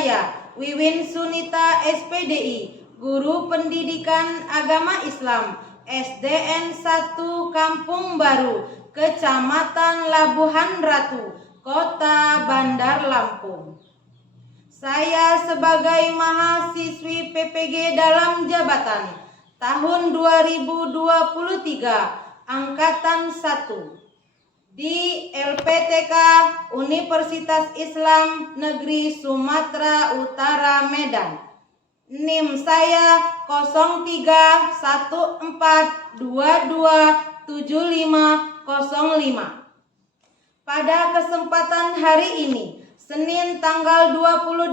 saya, Wiwin Sunita SPDI, Guru Pendidikan Agama Islam, SDN 1 Kampung Baru, Kecamatan Labuhan Ratu, Kota Bandar Lampung. Saya sebagai mahasiswi PPG dalam jabatan tahun 2023, Angkatan 1 di LPTK Universitas Islam Negeri Sumatera Utara Medan. NIM saya 0314227505. Pada kesempatan hari ini, Senin tanggal 28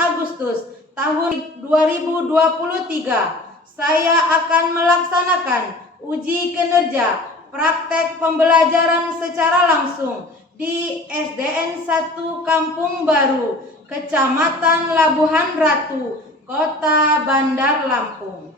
Agustus tahun 2023, saya akan melaksanakan uji kinerja praktek pembelajaran secara langsung di SDN 1 Kampung Baru, Kecamatan Labuhan Ratu, Kota Bandar Lampung.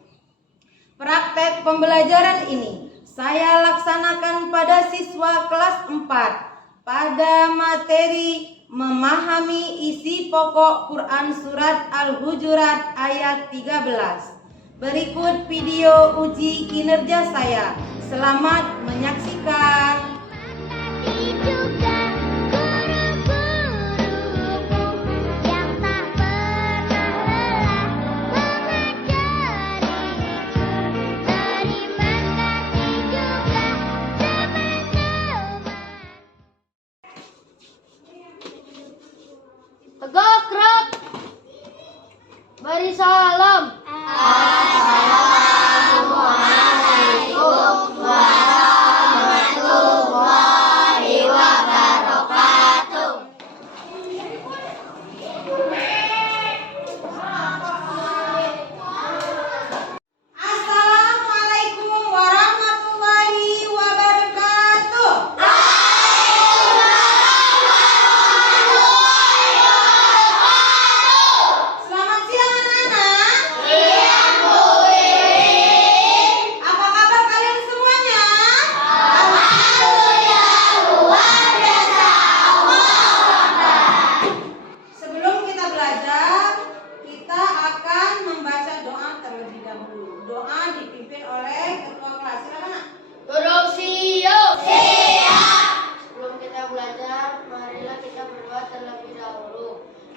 Praktek pembelajaran ini saya laksanakan pada siswa kelas 4 pada materi memahami isi pokok Quran Surat Al-Hujurat ayat 13. Berikut video uji kinerja saya. Selamat menyaksikan. Tegak gerak. Beri salam. Assalamualaikum warahmatullahi wabarakatuh. Assalamualaikum warahmatullahi wabarakatuh. Selamat siang anak-anak. Siang Bu Wiwin. Apa kabar kalian semuanya? Alhamdulillah luar biasa. Sebelum kita belajar, kita akan membaca doa terlebih dahulu. Doa dipimpin oleh ketua kelas. Silakan, Nak. Duduk siap. Siap. Sebelum kita belajar, marilah kita berdoa terlebih dahulu.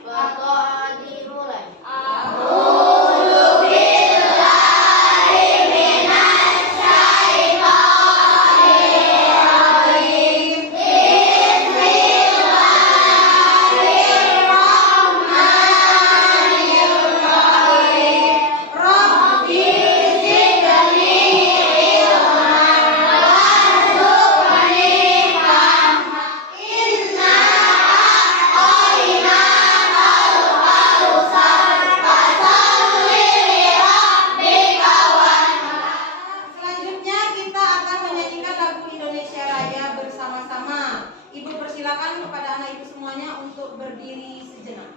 Berdoa dimulai. Selanjutnya kita akan menyanyikan lagu Indonesia Raya bersama-sama. Ibu persilakan kepada anak ibu semuanya untuk berdiri sejenak.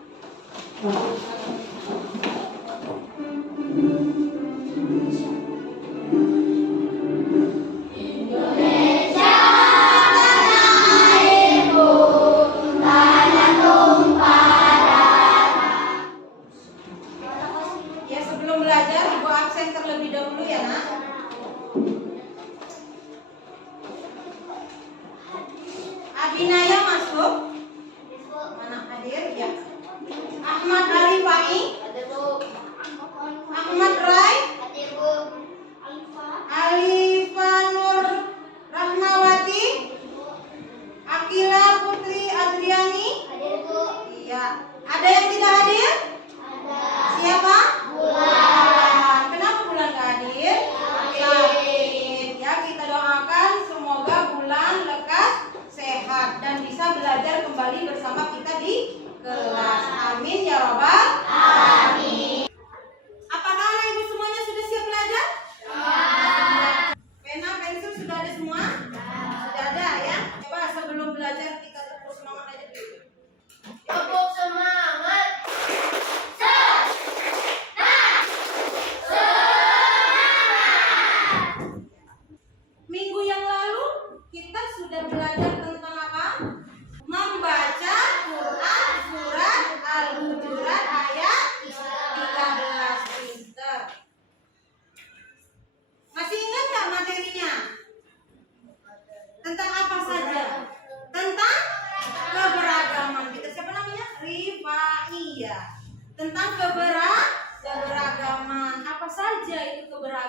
Ya, sebelum belajar ibu absen terlebih dahulu ya, Nak. Abinaya masuk. Mana hadir? Ya. Ahmad Arifai, Hadir Bu. Ahmad Rai, Hadir Bu. Alifa Nur Rahmawati, Akila Putri Adriani. Hadir Bu. Iya. Ada yang tidak hadir? Ada. Siapa? Bulan. Kenapa Bulan gak hadir?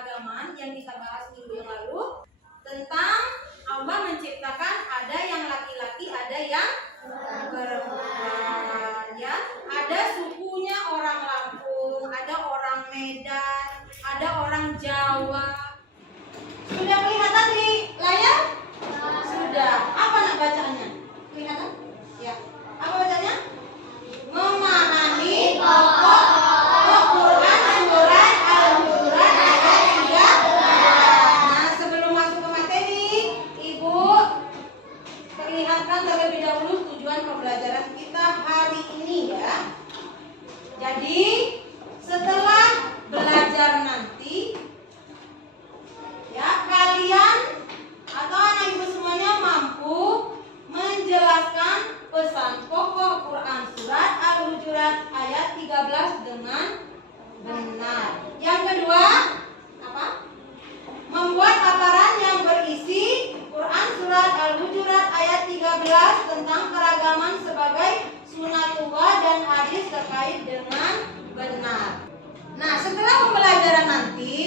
keragaman yang kita bahas minggu yang lalu tentang Allah menciptakan ada yang laki-laki, ada yang perempuan, ya. Ada sukunya orang Lampung, ada orang Medan, ada orang Jawa. Sudah kelihatan di layar? Sudah. Apa nak bacaannya? Kelihatan? Ya. Apa bacanya? Memahami pokok Quran surat Al-Hujurat ayat 13. Nah, sebelum masuk ke materi, Ibu perlihatkan terlebih dahulu tujuan pembelajaran kita hari ini, ya. Jadi, setelah belajar nanti, ya, kalian atau anak ibu semuanya mampu menjelaskan pesan pokok Quran surat Al-Hujurat ayat 13 dengan benar. Yang kedua, apa? Membuat paparan yang berisi Quran surat Al-Hujurat ayat 13 tentang keragaman sebagai sunatullah dan hadis terkait dengan benar. Nah, setelah pembelajaran nanti,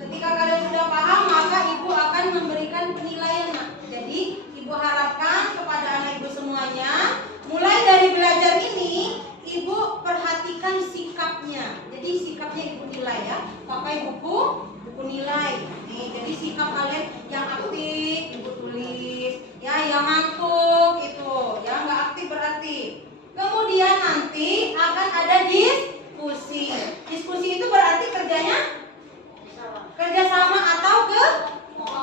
ketika kalian sudah paham, maka ibu akan memberikan penilaian. Nah, jadi ibu harapkan kepada anak ibu semuanya, mulai dari belajar ini, ibu perhatikan sikapnya. Jadi sikapnya ibu nilai, ya. Pakai buku nilai. Nih, jadi sikap kalian yang aktif ibu tulis, ya, yang ngantuk itu, ya, nggak aktif berarti. Kemudian nanti akan ada diskusi. Diskusi itu berarti kerjasama atau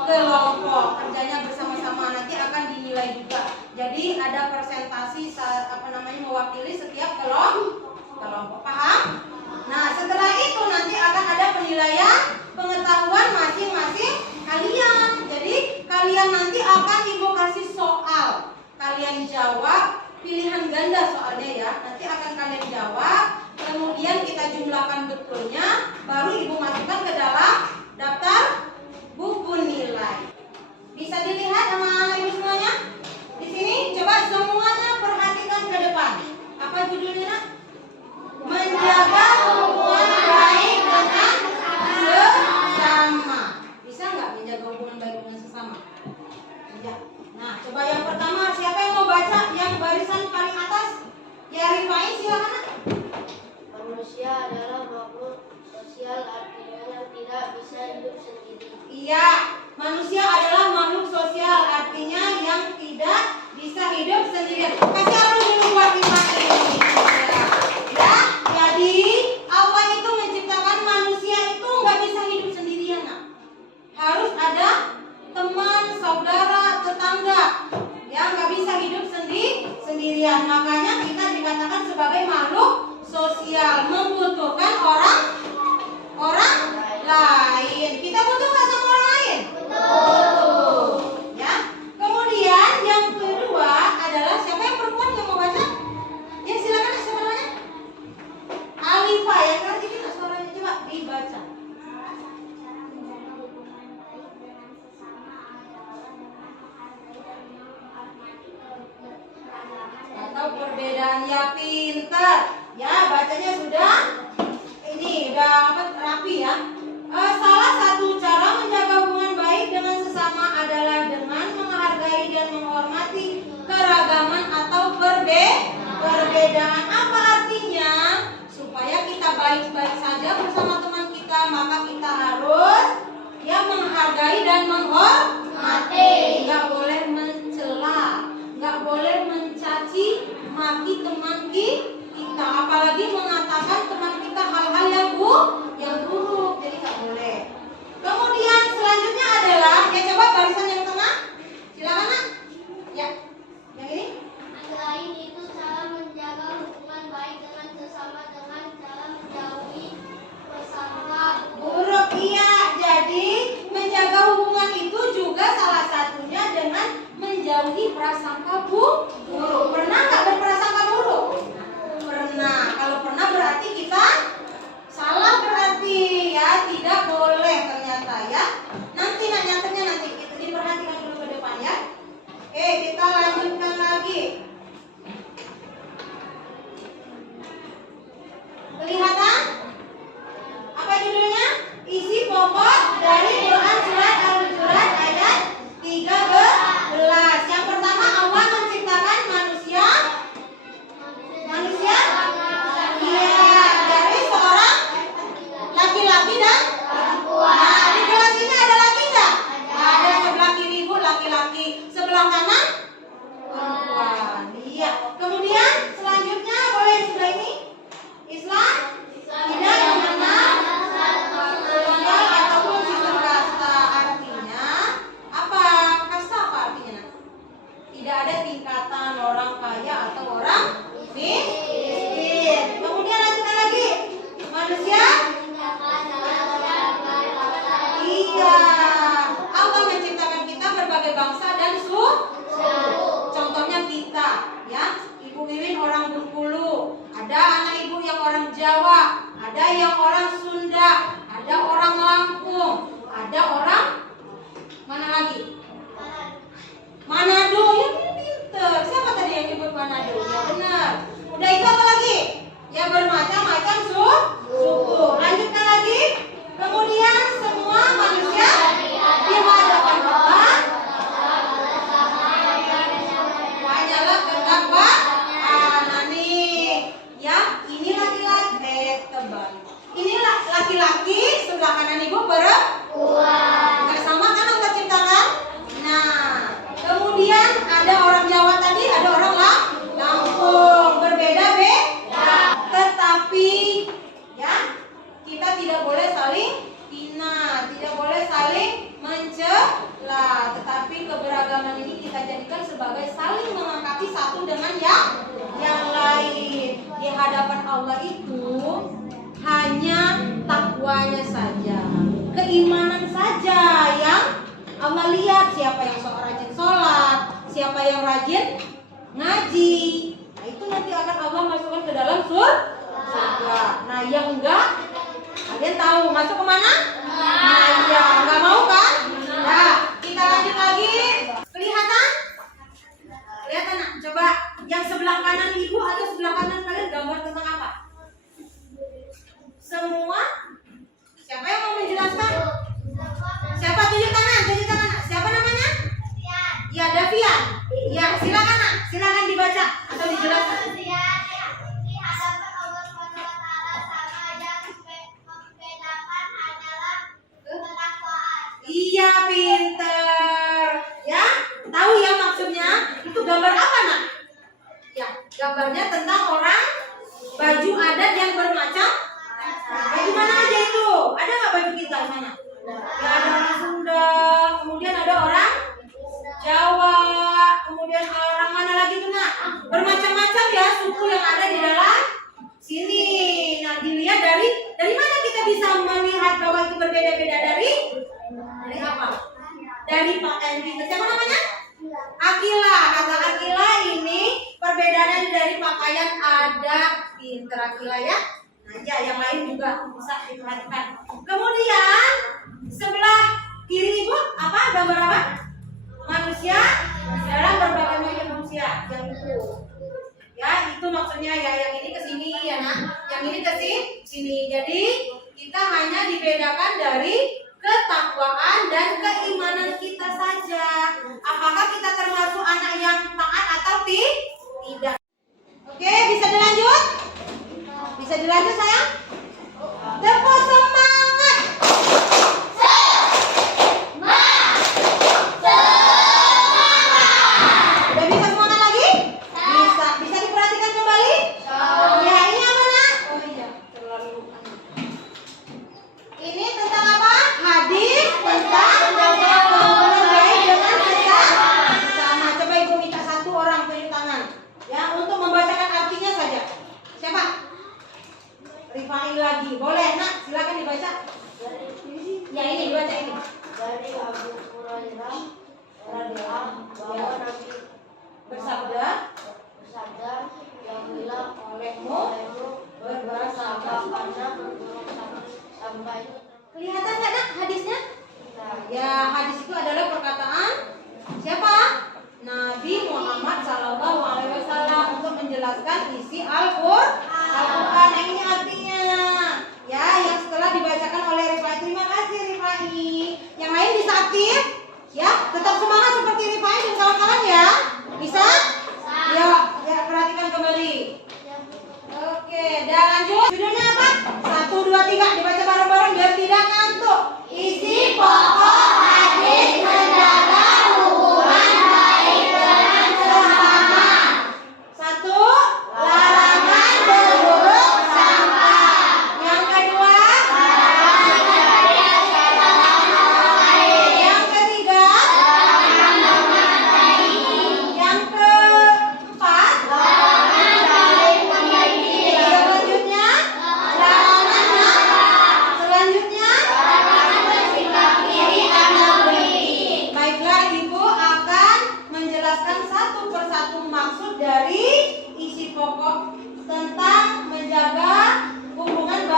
kelompok. Kerjanya bersama-sama nanti akan dinilai juga. Jadi ada presentasi mewakili setiap kelompok. Paham? Nah, setelah itu nanti akan ada penilaian pengetahuan masing-masing kalian. Jadi kalian nanti akan ibu kasih soal. Kalian jawab pilihan ganda soalnya, ya. Nanti akan kalian jawab. Kemudian kita jumlahkan betulnya, baru ibu masukkan ke dalam daftar buku nilai. Bisa dilihat sama ibu semuanya? Di sini coba semuanya perhatikan ke depan. Apa judulnya? Menjaga hubungan baik dengan sesama. Bisa nggak menjaga hubungan baik dengan sesama? Ya. Nah, coba yang pertama, siapa yang mau baca yang barisan paling atas? Ya, Rifai, silakan. Manusia adalah makhluk sosial, artinya yang tidak bisa hidup sendiri. Iya, manusia adalah makhluk sosial, artinya yang tidak bisa hidup sendirian. Kasih aplaus dulu buat Rifai ini. Ya, jadi Allah itu menciptakan manusia itu nggak bisa hidup sendirian, nah. Harus ada teman, saudara, tetangga. Ya, nggak bisa hidup sendirian. Makanya kita dikatakan sebagai makhluk sosial, membutuhkan orang lain. Kita butuh nggak sama orang lain? Betul. Ya. Kemudian yang kedua adalah siapa yang perempuan yang mau baca? Ya, silakan, siapa namanya? Alifa, ya. Nanti kita suaranya coba dibaca. Atau perbedaan, ya, pintar. Ya, bacanya sudah ini udah rapi, ya. Salah satu cara menjaga hubungan baik dengan sesama adalah dengan menghargai dan menghormati keragaman atau perbedaan. Apa artinya? Supaya kita baik-baik saja bersama teman kita, maka kita harus, ya, menghargai dan menghormati. Nggak boleh mencela, nggak boleh mencaci maki teman kita, apalagi mengatakan teman kita hal-hal yang buruk, jadi nggak boleh. Kemudian selanjutnya adalah, ya, coba barisan yang tengah, silakan, nak. Ya, yang ini. Selain itu, cara menjaga hubungan baik dengan sesama dengan cara menjauhi prasangka Buruk, iya. Jadi menjaga hubungan itu juga salah satunya dengan menjauhi prasangka buruk. Pernah nggak berprasangka buruk? Pernah. Kalau pernah berarti kita ada yang orang Sunda, ada orang Lampung, ada orang mana lagi? Manado. Ya pinter. Siapa tadi yang nyebut Manado? Ya benar. Udah itu apa lagi? Ya bermacam-macam suku. Lanjutkan lagi. Kemudian semua manusia di hadapan Allah hanyalah ketakwaan. Nih, ya ini laki-laki tebal. Ini laki-laki sebelah kanan ibu perempuan. Nggak sama kan Allah ciptakan? Nah, kemudian ada orang Jawa tadi, ada orang Lampung. Berbeda-beda. Tetapi ya, kita tidak boleh saling hina, tidak boleh saling mencela. Tetapi keberagaman ini kita jadikan sebagai saling melengkapi satu dengan yang lain. Di hadapan Allah itu hanya takwanya saja, keimanan saja yang Allah lihat. Siapa yang rajin sholat, siapa yang rajin ngaji, nah itu nanti akan Allah masukkan ke dalam surga. Nah yang enggak, kalian tahu masuk kemana? Nah ya, enggak mau kan? Nah kita lanjut lagi. Kelihatan? Kelihatan nak? Coba yang sebelah kanan ibu atau sebelah kanan kalian gambar tentang apa? Semua? Siapa yang mau menjelaskan? Siapa? Tunjuk tangan, tunjuk tangan. Siapa namanya? Ya, Davian. Ya, silakan nak, silakan dibaca atau dijelaskan. Di hadapan Allah SWT sama yang membedakan hanyalah ketakwaan. Iya, pinter. Ya, tahu ya maksudnya? Itu gambar apa nak? Ya, gambarnya tentang orang baju adat yang bermacam. Baju mana aja itu? Ada nggak baju kita sana? Ya, ada orang Sunda, kemudian ada orang Jawa, kemudian orang mana lagi tuh nak? Bermacam-macam ya suku yang ada di dalam sini. Nah, dilihat dari mana kita bisa melihat bahwa itu berbeda-beda? Dari apa? Dari pakaian kita. Siapa namanya? Akila. Kata Akila ini perbedaannya dari pakaian adat. Pinter Akila ya. Nah, ya yang lain juga bisa diperhatikan. Kemudian sebelah kiri ibu apa? Gambar apa? Manusia dalam berbagai macam manusia. Yang itu. Ya, itu maksudnya ya, yang ini ke sini ya nak. Yang ini ke sini. Jadi kita hanya dibedakan dari ketakwaan dan keimanan kita saja. Apakah kita termasuk anak yang taat atau tidak? Oke, bisa dilanjut? Bisa dilanjut sayang? Tepuk semangat. Udah bisa semangat lagi? Bisa. Bisa diperhatikan kembali? Ya, ini apa nak? Oh iya, terlalu. Ini tentang apa? Hadis tentang hubungan baik dengan sesama. Coba ibu minta satu orang tunjuk tangan ya untuk membacakan artinya saja. Siapa? Rifai lagi. Boleh nak, silakan dibaca. Ya ini dibaca ini. Dari Abu Hurairah radhiyallahu bahwa Nabi Bersabda, yang bilang olehmu bersabar. karena berburu sampai Kelihatan nggak nak hadisnya? Ya, hadis itu adalah perkataan siapa? Nabi Muhammad SAW untuk menjelaskan isi Al-Quran. Yang ini artinya ya, yang setelah dibacakan oleh Rifai. Terima kasih Rifai. Yang lain bisa aktif ya, tetap semangat seperti Rifai dan kawan-kawan ya. Bisa? Ya, perhatikan kembali. Oke, dan lanjut. Judulnya apa? 1, 2, 3. Dibaca bareng-bareng biar tidak ngantuk. Isi pokok hadis menjaga hubungan baik dengan sesama. 1. Larangan berburuk sangka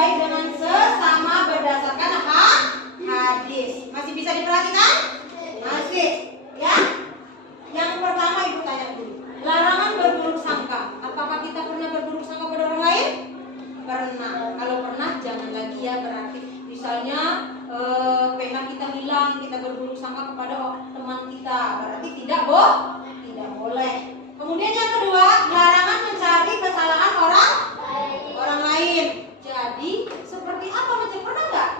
baik dengan sesama berdasarkan hadis. Masih bisa diperhatikan? Masih, ya. Yang pertama ibu tanya dulu. Larangan berburuk sangka. Apakah kita pernah berburuk sangka pada orang lain? Pernah. Kalau pernah jangan lagi ya, berarti misalnya pena kita hilang, kita berburuk sangka kepada teman kita, berarti tidak boleh. Kemudian yang kedua, larangan mencari kesalahan orang lain. Jadi seperti apa macam pernah nggak?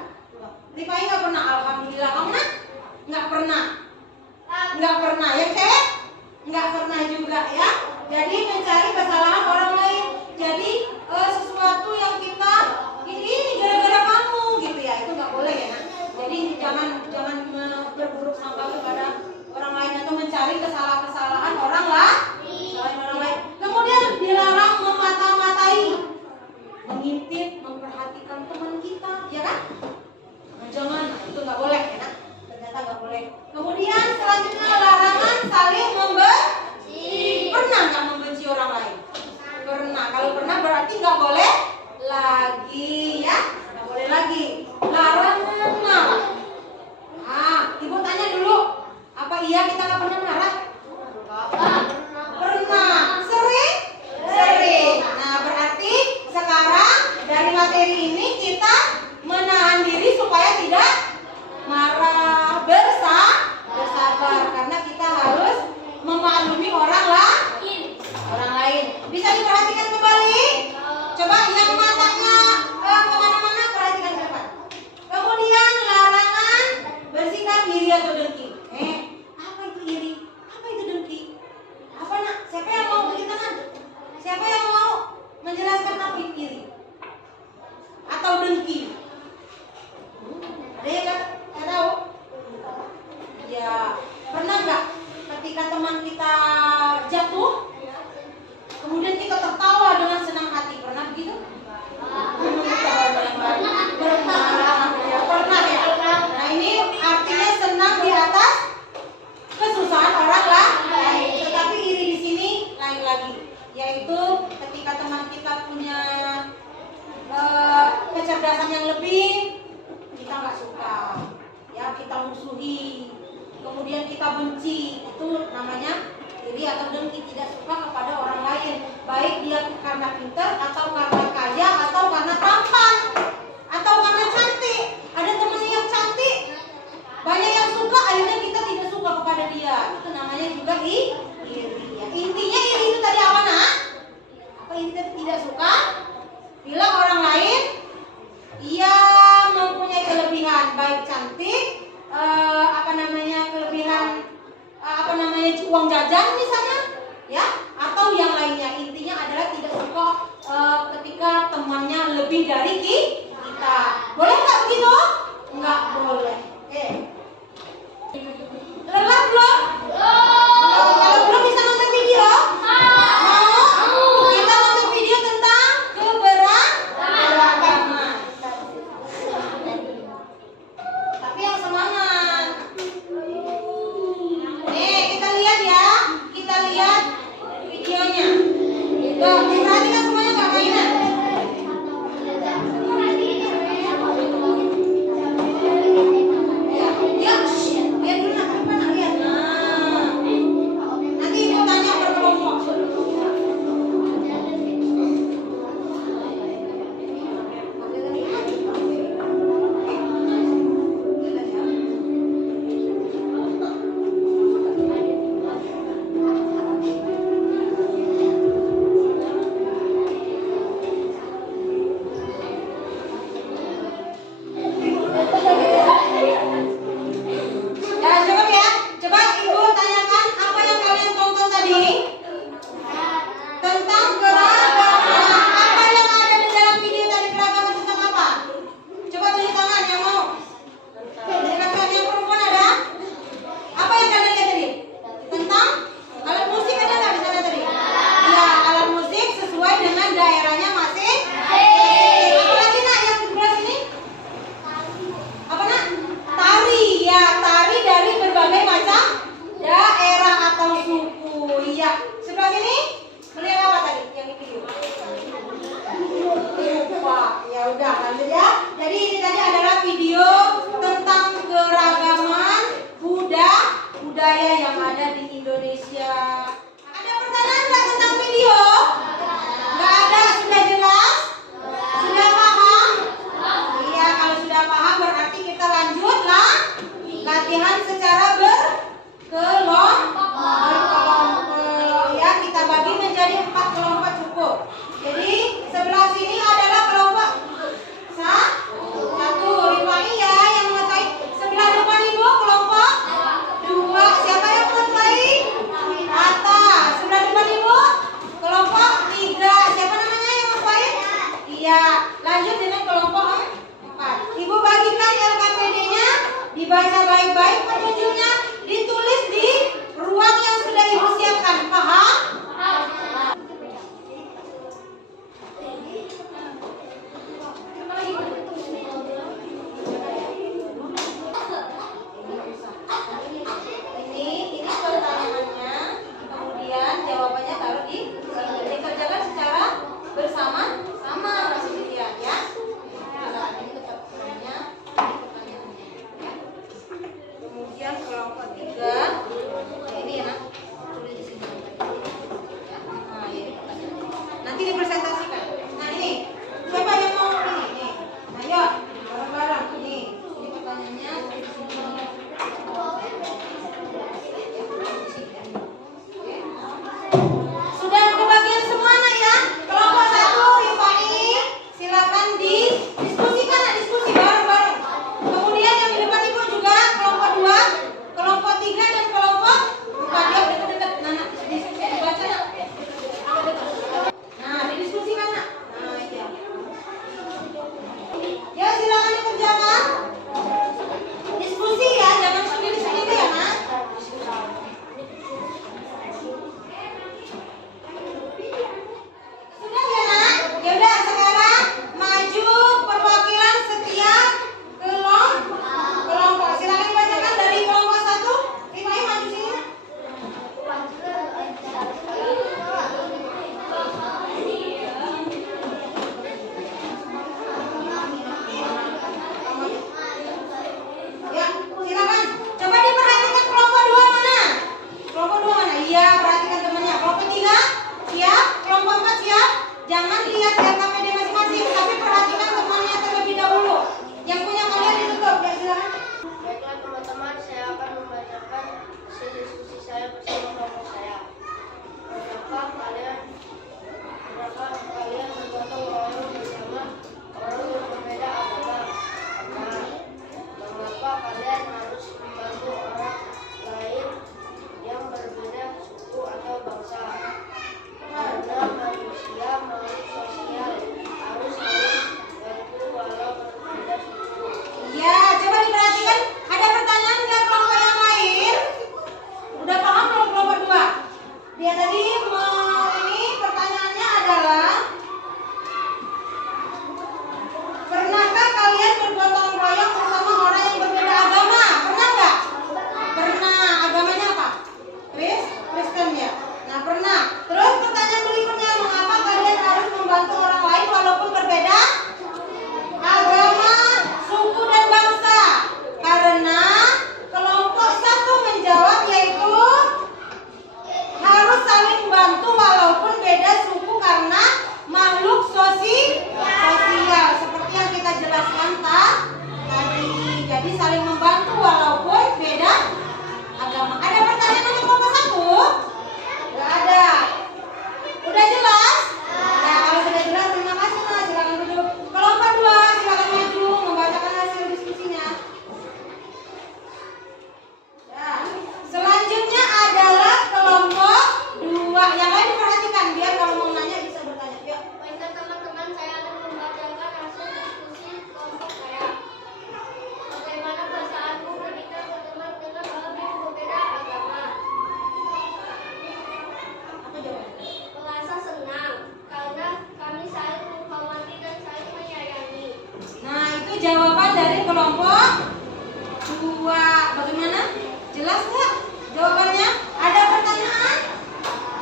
Rifai nggak pernah, alhamdulillah. Kamu nak? Nggak pernah. Nggak pernah. Yang cewek? Nggak pernah juga ya. Jadi mencari kesalahan orang lain. Jadi sesuatu yang kita ini gara-gara kamu gitu ya, itu nggak boleh ya nak. Jadi jangan berburuk sangka kepada orang lain atau mencari kesalahan orang lain. Kemudian dilarang memata-matai, mengintip, memperhatikan teman kita, ya kan? Jangan, itu nggak boleh ya nak. Ternyata nggak boleh. Kemudian selanjutnya larangan saling membenci. Pernah nggak membenci orang lain? Pernah. Kalau pernah berarti nggak boleh lagi ya, nggak boleh lagi. Larangan marah. Ibu tanya dulu, apa iya kita nggak pernah marah? Pernah. Sering? Sering. Nah berarti sekarang dari materi ini kita menahan diri supaya tidak marah, bersabar, karena kita harus memaklumi orang lain. Bisa diperhatikan kembali. Coba yang matanya kemana-mana, perhatikan ke depan. Kemudian larangan bersikap iri atau dengki. Apa itu iri? Apa itu dengki? Apa nak? Siapa yang mau beri tangan? Siapa yang mau menjelaskan apa itu iri atau dengki? Ada yang nggak tahu? Ya, pernah nggak ketika teman kita jatuh, kemudian kita tertawa dengan senang hati? Pernah begitu? Pernah ya. Nah ini artinya senang di atas kesusahan orang lain. Tetapi iri di sini lain lagi, yaitu ketika teman kita punya kecerdasan yang lebih, kita nggak suka, ya kita musuhi, kemudian kita benci, itu namanya iri atau dengki, tidak suka kepada orang lain, baik dia karena pintar atau karena kaya atau karena tampan atau karena cantik. Ada teman yang cantik, banyak yang suka, akhirnya kita tidak suka kepada dia, itu namanya juga iri. Ya. Intinya iri itu tadi apa nak? Apa iri tadi? Tidak suka bila orang lain ia mempunyai kelebihan, baik cantik, uang jajan misalnya, ya, atau yang lainnya. Intinya adalah tidak suka ketika temannya lebih dari kita. Boleh nggak begitu? Nggak boleh. Oke. Lelah belum? Kalau belum bisa nonton video? Mau? Kita nonton video tentang keberagaman. Tapi yang semangat. Nih, kita lihat ya. Kita lihat videonya. Tuh, diperhatikan semuanya nggak mainan? jawaban dari kelompok 2. Bagaimana? Jelas nggak jawabannya? Ada pertanyaan?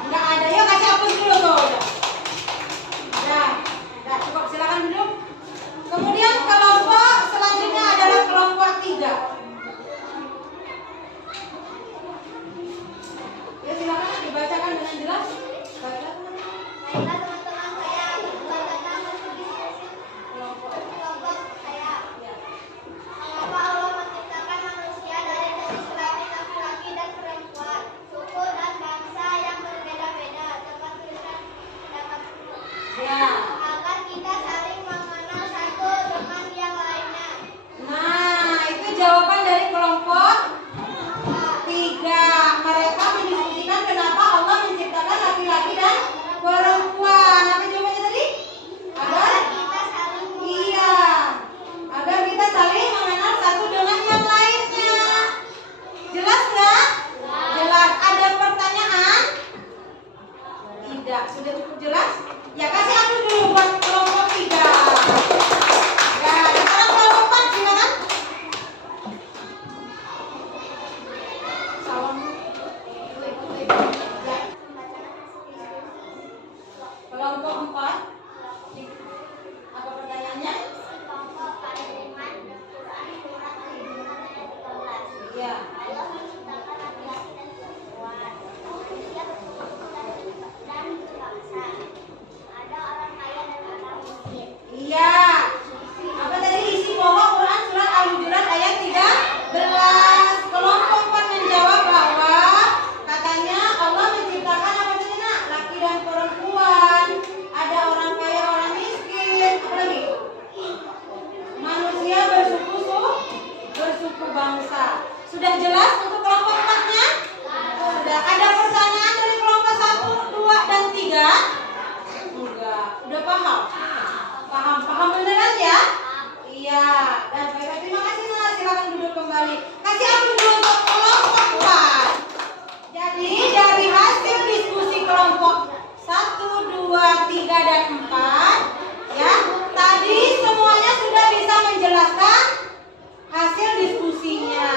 Nggak ada. Yuk kasih hapus dulu tuh. Udah cukup, silakan duduk. Kemudian kelompok selanjutnya adalah kelompok 3. Ya silakan dibacakan dengan jelas. Baca. Baiklah teman-teman, saya akan membacakan hasil diskusi kelompok saya. Mengapa Allah menciptakan manusia dari jenis kelamin laki-laki dan perempuan, suku dan bangsa yang berbeda-beda, dapat tuliskan pendapat Ya. agar kita saling mengenal satu dengan yang lainnya. Nah, itu jawaban dari kelompok 3. Mereka mendiskusikan kenapa Allah menciptakan laki-laki dan perempuan. Apa jawabannya tadi? Agar Kita saling iya, agar kita saling mengenal satu dengan yang lainnya. Jelas nggak? Jelas. Ada pertanyaan? Tidak. Sudah cukup jelas? Ya kasih aku dulu buat kelompok 3. Ya, sekarang kelompok 4 silakan. Salam. Ya. Kelompok 4. Apa pertanyaannya? kelompok Al-Iman, Quran, surat Al-Iman ayat 13. Ya. Allah menciptakan laki-laki dan perempuan, manusia bersuku dan berbangsa. Ada orang kaya dan orang miskin. Iya. Apa tadi isi pokok Quran surat Al-Hujurat ayat 13. Kelompok 4 menjawab bahwa katanya Allah menciptakan apa tadi nak? Laki dan perempuan. Ada orang kaya, orang miskin. Apa lagi? Manusia bersuku bangsa. Sudah jelas untuk kelompok 4-nya? Sudah. Ada pertanyaan dari kelompok 1, 2, dan 3? Enggak. Udah paham? Paham beneran ya? Iya. Dan baiklah, terima kasih Nana. Silakan duduk kembali. Kasih aku dulu untuk kelompok 4. Jadi dari hasil diskusi kelompok 1, 2, 3, dan 4, ya, tadi semuanya sudah bisa menjelaskan hasil diskusinya.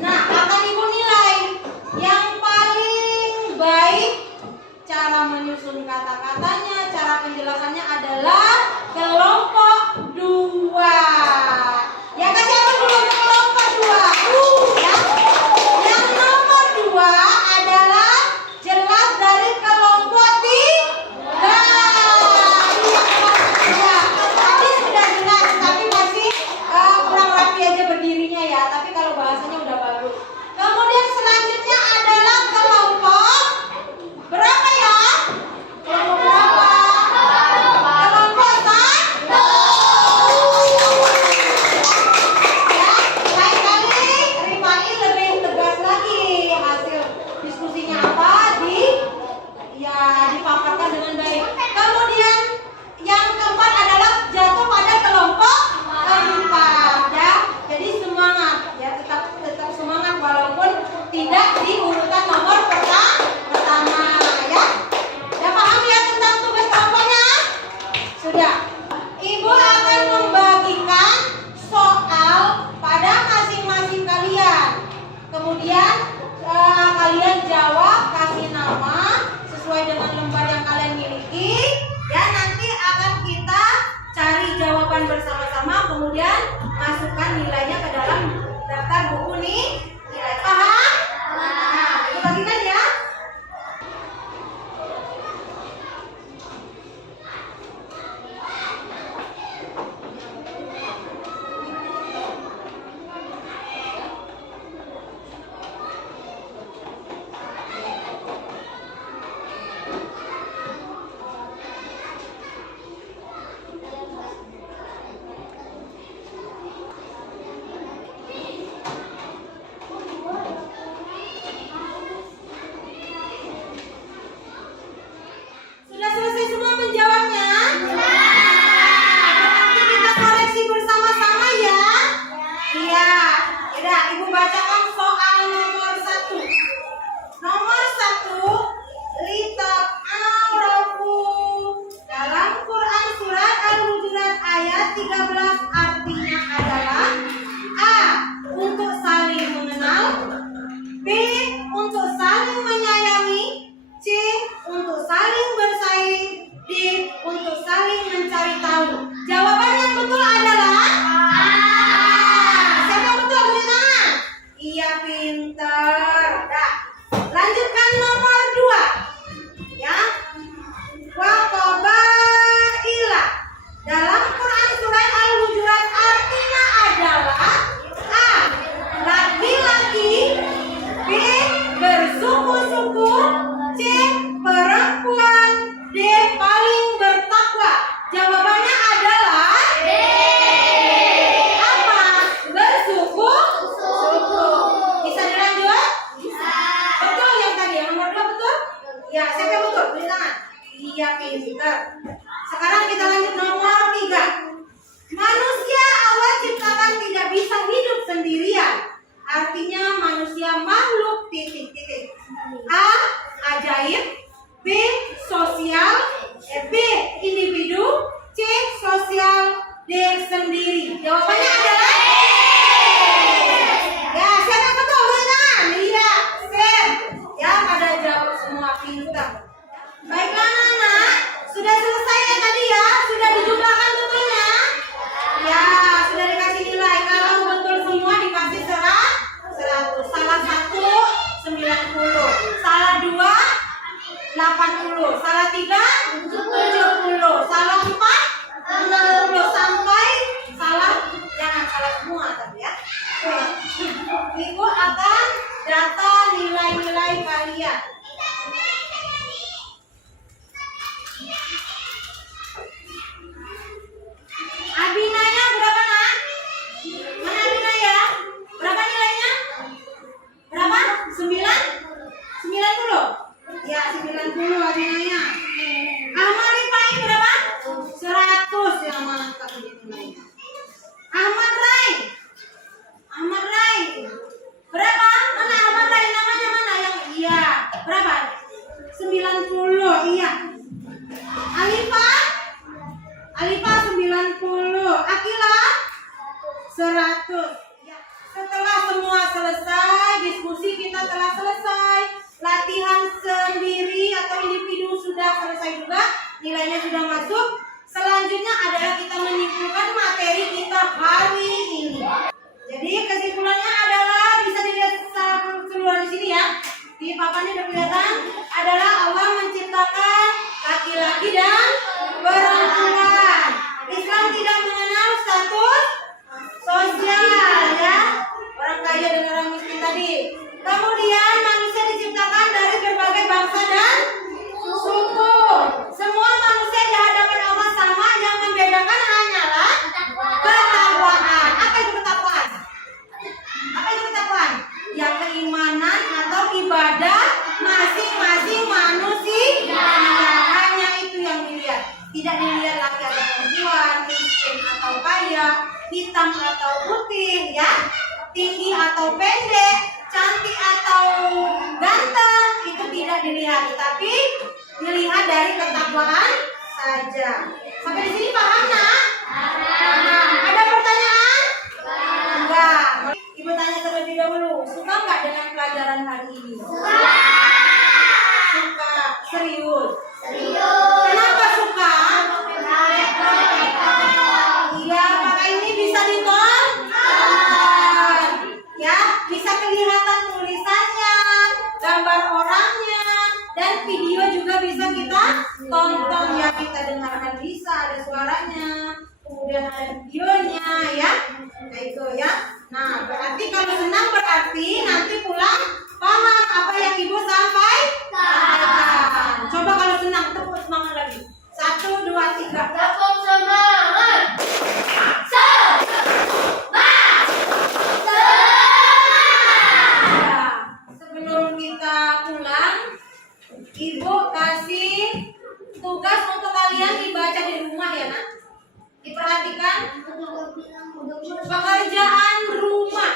Nah, akan Ibu nilai yang paling baik cara menyusun kata-katanya, cara penjelasannya adalah kelompok 2. Ya, kasih apa dulu untuk kelompok 2? Ya. Yang nomor 2 adalah jelas dari kelompok 3. Iya, kelompok 3. Tadi sudah jelas, tapi masih kurang rapi aja berdirinya ya. Tapi kalau bahasanya udah bagus. Kemudian selanjutnya adalah kelompok berapa ya? Kelompok berapa? Kelompok 1. Ya, lain kali Rifai lebih tegas lagi hasil diskusinya apa dipaparkan dengan baik. Kemudian yang keempat adalah jatuh pada kelompok 4 ya. Jadi semangat ya, tetap semangat walaupun tidak di urutan nomor pertama ya. Sudah paham ya tentang tugas kelompoknya? Sudah. Ibu akan membagikan soal pada masing-masing kalian. Kemudian kalian jawab, kasih nama sesuai dengan lembar yang kalian miliki. Dan nanti akan kita cari jawaban bersama-sama. Kemudian masukkan nilainya ke dalam daftar buku nih. Nilai paham? Nah, itu bagikan ya. Sudah selesai semua menjawabnya? Nanti kita koreksi bersama-sama ya. Iya. Yaudah, Ibu bacakan soal nomor 1. Nomor 1, Lita Al-Rafu. Dalam Quran surat Al-Hujurat ayat 13 artinya adalah 100. Ya. Setelah semua selesai, diskusi kita telah selesai, latihan sendiri atau individu sudah selesai juga, nilainya sudah masuk. Selanjutnya adalah kita menyimpulkan materi kita hari ini. Jadi kesimpulannya adalah bisa dilihat secara keseluruhan di sini ya. Di papannya udah kelihatan adalah Allah menciptakan laki-laki dan perempuan. Islam tidak mengenal status sosial ya, orang kaya dan orang miskin tadi. Kemudian manusia diciptakan dari berbagai bangsa dan suku. Semua manusia di hadapan Allah sama, yang membedakan hanyalah ketakwaan. Apa itu ketakwaan? Apa itu ketakwaan? Ya keimanan atau ibadah masing-masing manusia. Hanya itu yang dilihat. Tidak dilihat laki atau perempuan, miskin atau kaya, hitam atau putih, ya, tinggi atau pendek, cantik atau ganteng, itu tidak dilihat, tapi dilihat dari ketakwaan saja. Sampai di sini paham nak? Paham. Ada pertanyaan? Enggak. Ibu tanya terlebih dahulu, suka nggak dengan pelajaran hari ini? Suka. Serius? Serius. Kenapa suka? Iya, maka ini bisa ditonton. Ya, bisa kelihatan tulisannya, gambar orangnya, dan video juga bisa kita tonton ya, kita dengarkan bisa, ada suaranya, kemudian ada videonya ya. Nah itu ya. Nah, berarti kalau senang berarti nanti pulang paham apa yang ibu sampaikan. Coba kalau senang, tepuk semangat lagi. 1, 2, 3. Tepuk semangat. Ya, sebelum kita pulang, ibu kasih tugas untuk kalian dibaca di rumah ya nak. Diperhatikan pekerjaan rumah.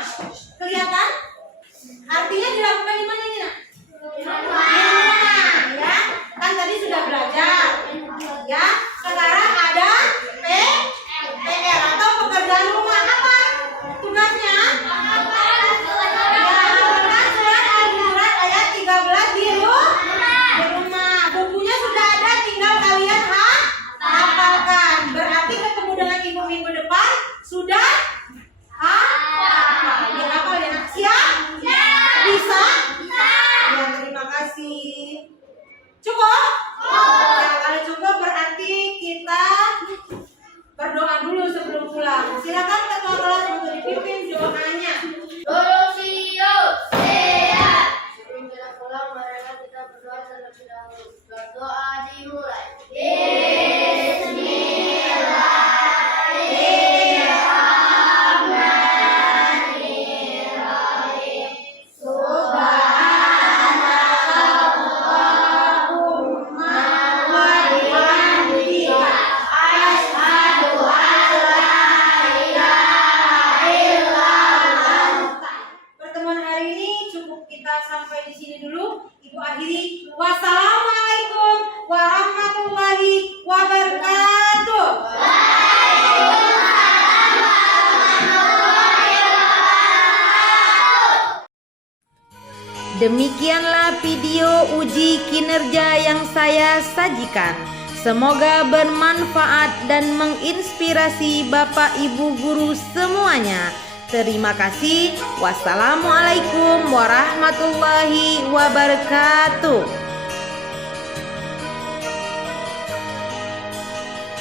Kelihatan? Artinya dilakukan di mana ini nak? Di rumah ya. Kan tadi sudah belajar. Ya, sekarang ada PR atau pekerjaan rumah. Apa tugasnya? Menghafalkan surat Al-Quran ayat 13 di rumah. Bukunya sudah ada, tinggal kalian hafalkan. Berarti ketemu dengan ibu minggu depan sudah hafal. Dihafal ya nak? Siap? Bisa? Ya, terima kasih. Cukup? Ya, kalau cukup berarti kita berdoa dulu sebelum pulang. Silakan ketua kelas untuk dipimpin doanya. Sebelum kita pulang, marilah kita berdoa terlebih dahulu. Berdoa dimulai. Pertemuan hari ini cukup kita sampai di sini dulu. Ibu akhiri. Wassalamualaikum warahmatullahi wabarakatuh. Demikianlah video uji kinerja yang saya sajikan. Semoga bermanfaat dan menginspirasi Bapak Ibu guru semuanya. Terima kasih. Wassalamualaikum warahmatullahi wabarakatuh.